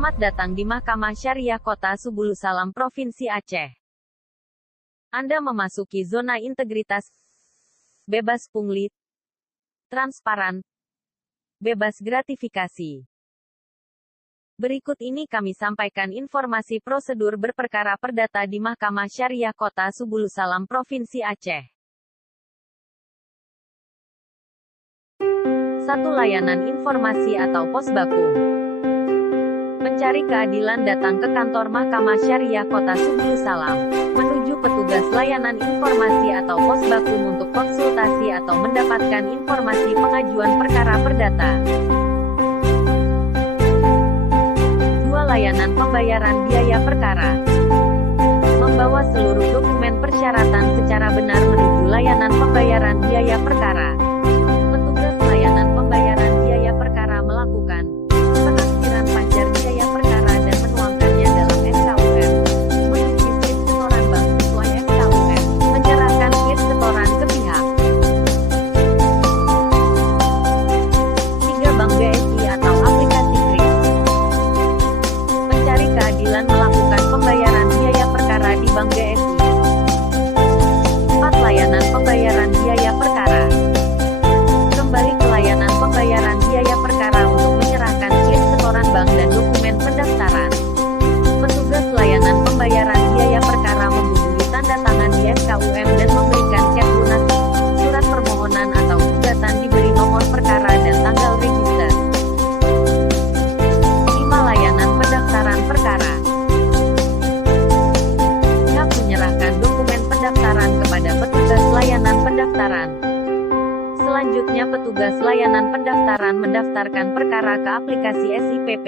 Selamat datang di Mahkamah Syariah Kota Subulusalam, Provinsi Aceh. Anda memasuki zona integritas, bebas pungli, transparan, bebas gratifikasi. Berikut ini kami sampaikan informasi prosedur berperkara perdata di Mahkamah Syariah Kota Subulusalam, Provinsi Aceh. 1. Layanan informasi atau posbaku. Mencari keadilan datang ke kantor Mahkamah Syariah Kota Subulusalam, menuju petugas layanan informasi atau posbaku untuk konsultasi atau mendapatkan informasi pengajuan perkara perdata. 2. Layanan pembayaran biaya perkara. Membawa seluruh dokumen persyaratan secara benar menuju layanan pembayaran biaya perkara. Petugas layanan pembayaran biaya perkara melakukan penafsiran pajar biaya perkara dan menuangkannya dalam SKUM, mengisi slip setoran bank sesuai SKUM, menyerahkan slip setoran ke pihak 3. Bank BSI atau aplikasi KRIS. Mencari keadilan melakukan pembayaran biaya perkara di Bank BSI. 4. Layanan pembayaran biaya perkara. Kembali ke layanan pembayaran biaya perkara untuk menyerahkan slip setoran bank dan dokumen pendaftaran. Petugas layanan pembayaran biaya perkara menghubungi tanda tangan di SKUM dan memberikan cek lunas. Surat permohonan atau gugatan diberi nomor perkara dan tanggal register. 5. Layanan pendaftaran perkara. Pihak menyerahkan dokumen pendaftaran kepada petugas layanan pendaftaran. Selanjutnya petugas layanan pendaftaran mendaftarkan perkara ke aplikasi SIPP,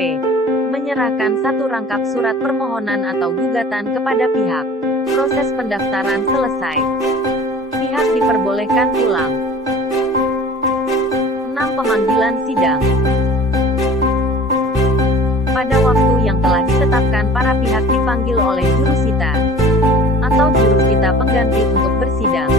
menyerahkan satu rangkap surat permohonan atau gugatan kepada pihak. Proses pendaftaran selesai. Pihak diperbolehkan pulang. 6. Pemanggilan sidang. Pada waktu yang telah ditetapkan, para pihak dipanggil oleh jurusita atau jurusita pengganti untuk bersidang.